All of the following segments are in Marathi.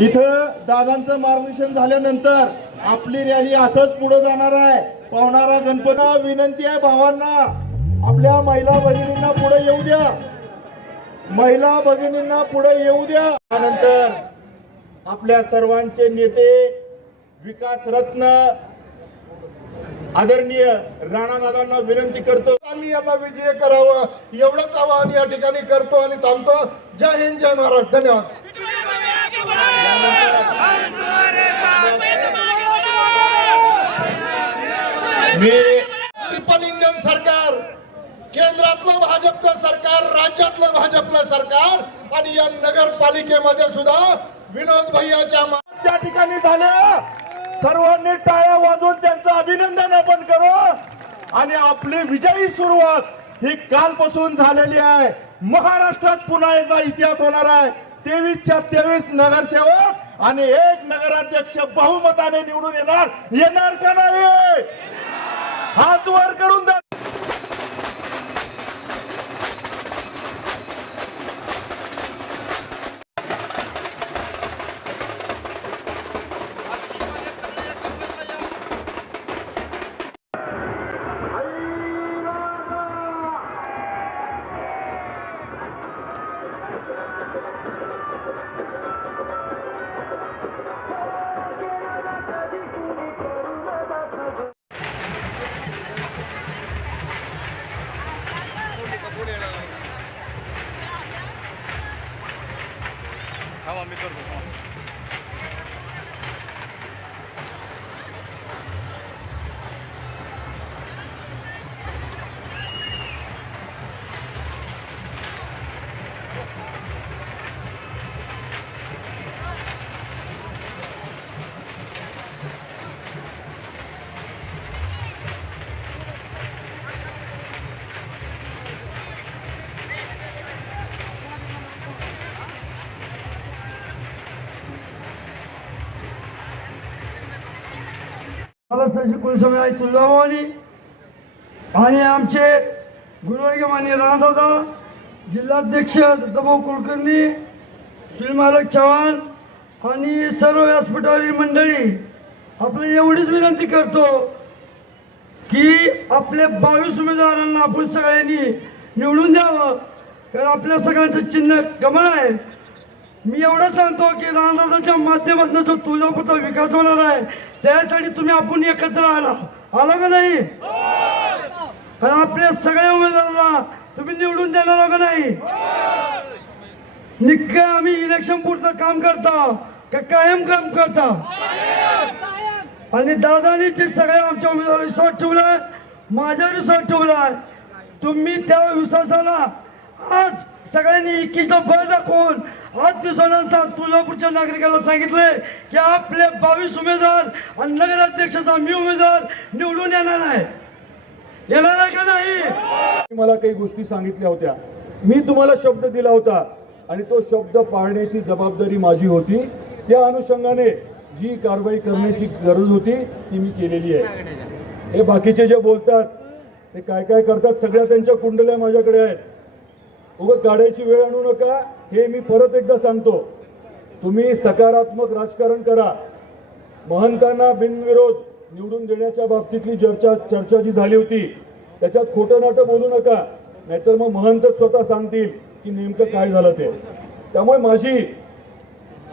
इथं दादांचं मार्गदर्शन झाल्यानंतर आपली रॅली असंच पुढे जाणार आहे. पावणारा गणपती विनंती आहे भावांना. आपल्या महिला भगिनींना पुढे येऊ द्या. महिला भगिनींना पुढे येऊ द्या. त्यानंतर आपल्या सर्वांचे नेते विकास रत्न आदरणीय राणा दादांना विनंती करतो. आम्ही याला विजय करावं. एवढंच आवाहन या ठिकाणी करतो आणि थांबतो. जय हिंद जय महाराष्ट्र. धन्यवाद. मी ट्रिपल इंजन सरकार केंद्रातलं भाजपचं सरकार राज्यातलं भाजपलं सरकार आणि या नगरपालिकेमध्ये सुद्धा विनोद भैयाच्या त्या ठिकाणी झालं. सर्वांनी टाळ्या वाजवून त्यांचं अभिनंदन आपण करू. आणि आपली विजयी सुरुवात ही कालपासून झालेली आहे. महाराष्ट्रात पुन्हा एकदा इतिहास होणार आहे. तेवीसच्या तेवीस नगरसेवक आणि एक नगराध्यक्ष बहुमताने निवडून येणार. येणार का नाही? हात वर करून महाराष्ट्राचे कुलसभे आहे आणि आमचे गुरुवर्ग मान्य राणादादा जिल्हाध्यक्ष दत्ताभाऊ कुलकर्णी सुनील चव्हाण आणि सर्व व्यासपीठावरील मंडळी आपल्याला एवढीच विनंती करतो की आपल्या बावीस उमेदवारांना आपण सगळ्यांनी निवडून द्यावं. कारण आपल्या सगळ्यांचं चिन्ह कमळ आहे. मी एवढं सांगतो की रामदासाच्या माध्यमातून जो तुळजापूरचा विकास होणार आहे त्यासाठी तुम्ही आपण एकत्र आला. आला का नाही? आपल्या सगळ्या उमेदवारांना तुम्ही निवडून देणार का नाही? निक्क आम्ही इलेक्शन पुढचं काम करता का कायम काम करता? आणि दादानी जे सगळ्या आमच्या उमेदवार विश्वास ठेवलाय माझ्यावर विश्वास ठेवलाय तुम्ही त्या विश्वासाला आज सगळ्यांनी एकीचं बळ दाखवून आत्मसन्मानाचा तुळजापूरच्या नागरिकांना सांगितलंय की आपले बावीस उमेदवार आणि नगराध्यक्षाचा मी उमेदवार निवडून येणार आहे. येणार आहे का नाही? मला काही गोष्टी सांगितल्या होत्या. मी तुम्हाला शब्द दिला होता आणि तो शब्द पाळण्याची जबाबदारी माझी होती. त्या अनुषंगाने जी कारवाई करण्याची गरज होती ती मी केलेली आहे. हे बाकीचे जे बोलतात ते काय काय करतात सगळ्या त्यांच्या कुंडल्या माझ्याकडे आहेत. उगं काढायची वेळ आणू नका हे मी परत एकदा सांगतो. तुम्ही सकारात्मक राजकारण करा. महंतांना बिनविरोध निवडून देण्याच्या बाबतीतली चर्चा चर्चा जी झाली होती त्याच्यात खोटं नाटं बोलू नका. नाहीतर मग महंतच स्वतः सांगतील की नेमकं काय झालं ते. त्यामुळे माझी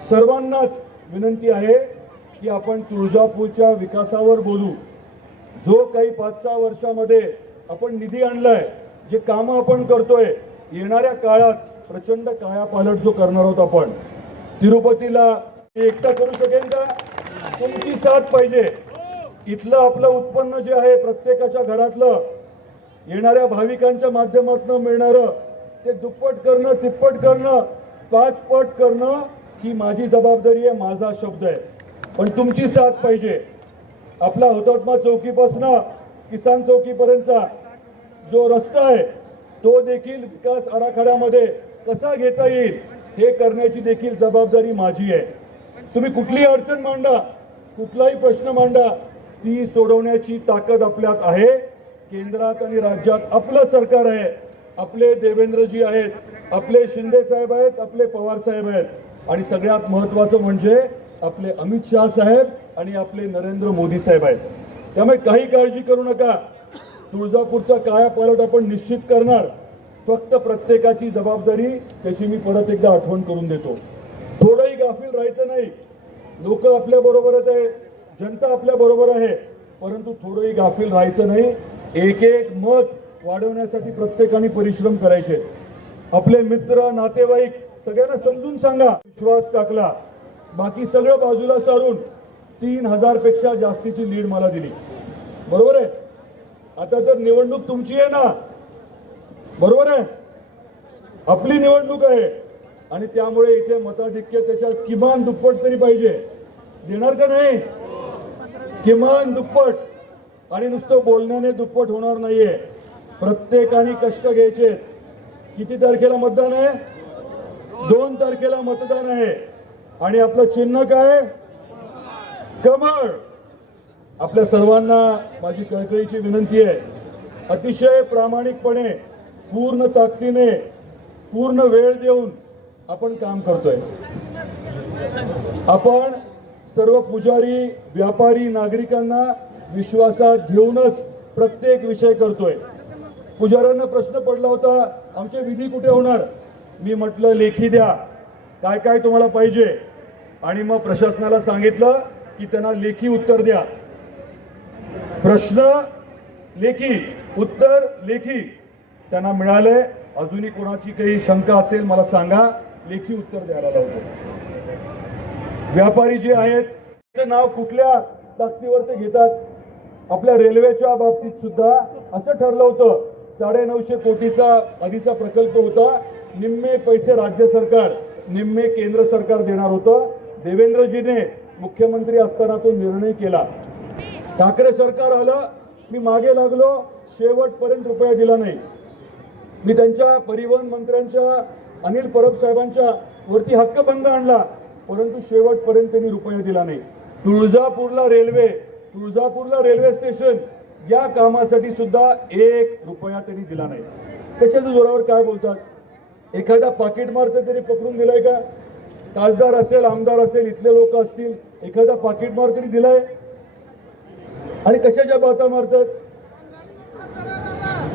सर्वांनाच विनंती आहे की आपण तुळजापूरच्या विकासावर बोलू. जो काही पाच सहा वर्षामध्ये आपण निधी आणलाय जे कामं आपण करतोय येणाऱ्या काळात प्रचंड कायापालट जो करणार आहोत आपण तिरुपतीला ते एकटा करू शकेल का? तुमची साथ पाहिजे. इथलं आपलं उत्पन्न जे आहे प्रत्येकाच्या घरातलं येणाऱ्या भाविकांच्या माध्यमातून मिळणारं ते दुप्पट करणं तिप्पट करणं पाचपट करणं ही माझी जबाबदारी आहे माझा शब्द आहे. पण तुमची साथ पाहिजे. आपला हुतात्मा चौकीपासनं किसान चौकीपर्यंतचा जो रस्ता आहे तो देखील विकास आराखड्यामध्ये कसा घेता येईल हे करण्याची देखील जबाबदारी माझी आहे. तुम्ही कुठलीही अडचण मांडा कुठलाही प्रश्न मांडा ती सोडवण्याची ताकद आपल्यात आहे. केंद्रात आणि राज्यात आपलं सरकार आहे. आपले देवेंद्रजी आहेत आपले शिंदे साहेब आहेत आपले पवार साहेब आहेत. आणि सगळ्यात महत्वाचं म्हणजे आपले अमित शहा साहेब आणि आपले नरेंद्र मोदी साहेब आहेत. त्यामुळे काही काळजी करू नका. तुळजापूरचा कायापालट आपण निश्चित करणार. फक्त प्रत्येकाची जबाबदारी त्याची मी परत एकदा आठवण करून देतो. थोडंही गाफील राहायचं नाही. लोक आपल्या बरोबरच आहे जनता आपल्या बरोबर आहे परंतु थोडंही गाफील राहायचं नाही. एक एक मत वाढवण्यासाठी प्रत्येकाने परिश्रम करायचे. आपले मित्र नातेवाईक सगळ्यांना समजून सांगा. विश्वास टाकला. बाकी सगळं बाजूला सारून तीन हजारपेक्षा जास्तीची लीड मला दिली. बरोबर आहे? आता तर निवडणूक तुमची आहे ना. बरोबर आहे? आपली निवडणूक आहे. आणि त्यामुळे इथे मताधिक्य त्याच्या किमान दुप्पट तरी पाहिजे. देणार का नाही? किमान दुप्पट. आणि नुसतं बोलण्याने दुप्पट होणार नाहीये. प्रत्येकाने कष्ट घ्यायचे. किती तारखेला मतदान आहे? दोन तारखेला मतदान आहे. आणि आपलं चिन्ह काय? कमळ. आपल्या सर्वांना माझी कळकळीची विनंती आहे. अतिशय प्रामाणिकपणे पूर्ण ताकदीने पूर्ण वेळ देऊन आपण काम करतोय. आपण सर्व पुजारी व्यापारी नागरिकांना विश्वासात घेऊनच प्रत्येक विषय करतोय. पुजाऱ्यांना प्रश्न पडला होता आमचे विधी कुठे होणार? मी म्हटलं लेखी द्या. काय काय तुम्हाला पाहिजे? आणि मग प्रशासनाला सांगितलं की त्यांना लेखी उत्तर द्या. प्रश्न लेखी उत्तर लेखी. त्यांना मिळाले. अजूनही कोणाची काही शंका असेल मला सांगा. लेखी उत्तर द्यायला लावतो. व्यापारी जे आहेत त्यांचं नाव कुठल्या ताकदीवर ते घेतात? आपल्या रेल्वेच्या बाबतीत सुद्धा असं ठरलं होतं. साडे नऊशे कोटीचा आधीचा प्रकल्प होता. निम्मे पैसे राज्य सरकार निम्मे केंद्र सरकार देणार होतं. देवेंद्रजीने मुख्यमंत्री असताना तो निर्णय केला. ठाकरे सरकार आलं मी मागे लागलो शेवटपर्यंत रुपया दिला नाही. मी त्यांच्या परिवहन मंत्र्यांच्या अनिल परब साहेबांच्या वरती हक्कभंग आणला परंतु शेवटपर्यंत त्यांनी रुपया दिला नाही. तुळजापूरला रेल्वे तुळजापूरला रेल्वे स्टेशन या कामासाठी सुद्धा एक रुपया त्यांनी दिला नाही. त्याच्याच जोरावर काय बोलतात? एखादा पाकिट मारतं तरी पकडून दिलाय का? खासदार असेल आमदार असेल इथले लोक असतील एखादा पाकिट मार तरी दिलाय? आणि कशाच्या बाता मारतात?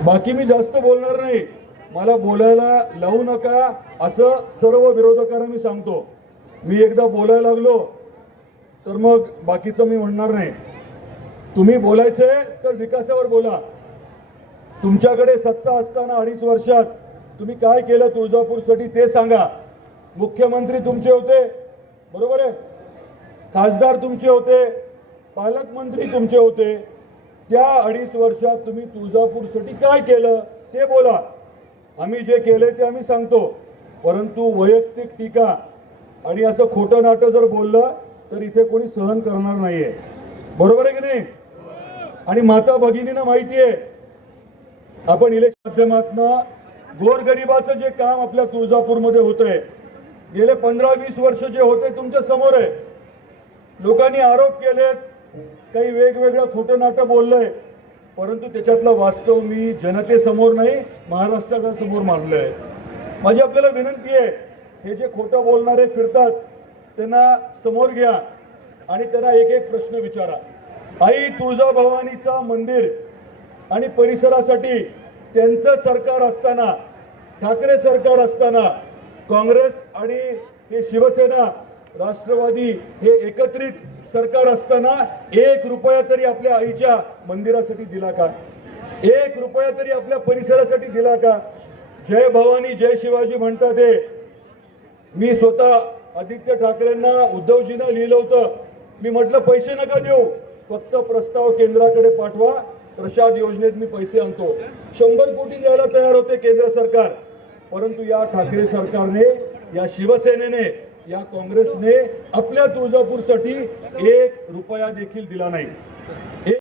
बाकी मी जास्त बोलणार नाही. मला बोलायला लावू नका असं सर्व विरोधकांना मी सांगतो. मी एकदा बोलायला लागलो तर मग बाकीचं मी म्हणणार नाही. तुम्ही बोलायचंय तर विकासावर बोला. तुमच्याकडे सत्ता असताना अडीच वर्षात तुम्ही काय केलं तुळजापूरसाठी ते सांगा. मुख्यमंत्री तुमचे होते बरोबर आहे? खासदार तुमचे होते पालकमंत्री तुमचे होते. त्या अडीच वर्षात तुम्ही तुळजापूरसाठी काय केलं ते बोला. आम्ही जे केले ते आम्ही सांगतो. परंतु वैयक्तिक टीका आणि असं खोटं नाटं जर बोललं तर इथे कोणी सहन करणार नाहीये. बरोबर आहे की नाही? आणि माता भगिनींना माहिती आहे आपण इलेक्शन माध्यमातनं गोरगरिबाचं जे काम आपल्या तुळजापूरमध्ये होतंय गेले पंधरा वीस वर्ष जे होते तुमच्यासमोर आहे. लोकांनी आरोप केलेत काही वेगवेगळं खोटं नाटं बोललंय परंतु त्याच्यातलं वास्तव मी जनतेसमोर नाही महाराष्ट्राच्या समोर मांडलंय. माझी आपल्याला विनंती आहे हे जे खोटं बोलणारे फिरतात त्यांना समोर घ्या आणि त्यांना एक एक प्रश्न विचारा. आई तुळजाभवानीचा मंदिर आणि परिसरासाठी त्यांचं सरकार असताना ठाकरे सरकार असताना काँग्रेस आणि हे शिवसेना राष्ट्रवादी हे एकत्रित सरकार असताना एक रुपया तरी आपल्या आईच्या मंदिरासाठी दिला का? एक रुपया तरी आपल्या परिसरासाठी दिला का? जय भवानी जय शिवाजी म्हणतात हे. मी स्वतः आदित्य ठाकरेंना उद्धवजींना लिहिलं होतं. मी म्हटलं पैसे नका देऊ. फक्त प्रस्ताव केंद्राकडे पाठवा. प्रसाद योजनेत मी पैसे आणतो. शंभर कोटी द्यायला तयार होते केंद्र सरकार. परंतु या ठाकरे सरकारने या शिवसेनेने या काँग्रेसने आपल्या तुळजापूरसाठी एक रुपया देखील दिला नाही.